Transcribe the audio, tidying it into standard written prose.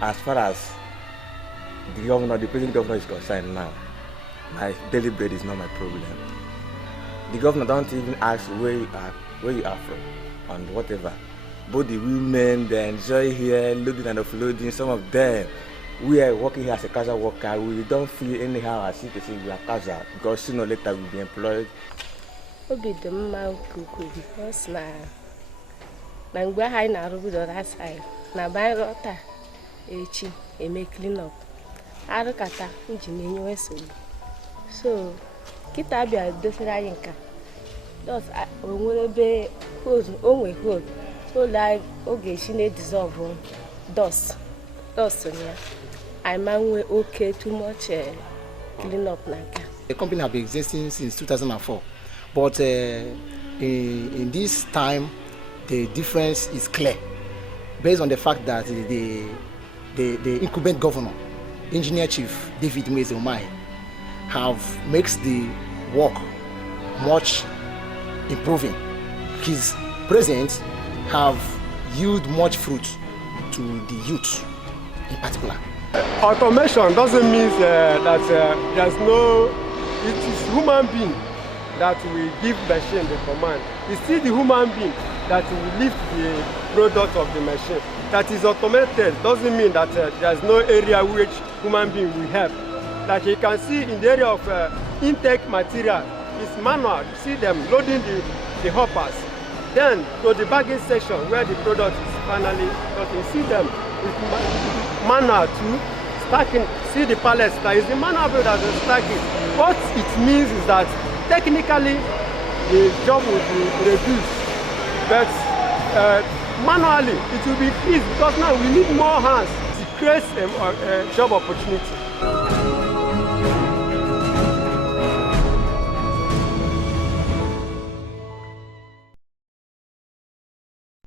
as far as the present governor is concerned now, my daily bread is not my problem. The governor don't even ask where you are from and whatever. Both the women, they enjoy here, loading and offloading. Some of them, we are working here as a casual worker. We don't feel anyhow as if we are casual because sooner or later we'll be employed. Because na ngwa ha na arubu do that side na ban rota echi e make clean up arukata nji menye weso so kita bia dosira yinka dos onwere be hose onwe hole so like oge shi na dissolve dust nya I man we okay too much clean up naka. The company have been existing since 2004, but in this time the difference is clear based on the fact that the incumbent governor, Engineer Chief David Umai, have makes the work much improving. His presence have yield much fruit to the youth in particular. Automation doesn't mean that there's no, it is human being that will give machine the command. It's still the human being that will lift the product of the machine. That is automated doesn't mean that there's no area which human being will help. Like you can see in the area of intake material, it's manual. You see them loading the hoppers. Then to the bagging section where the product is finally got. You see them with manual too. Stacking, see the pallets, that is the manual that is stacking. What it means is that technically the job will be reduced. But manually, it will be increased because now we need more hands. It creates a job opportunity.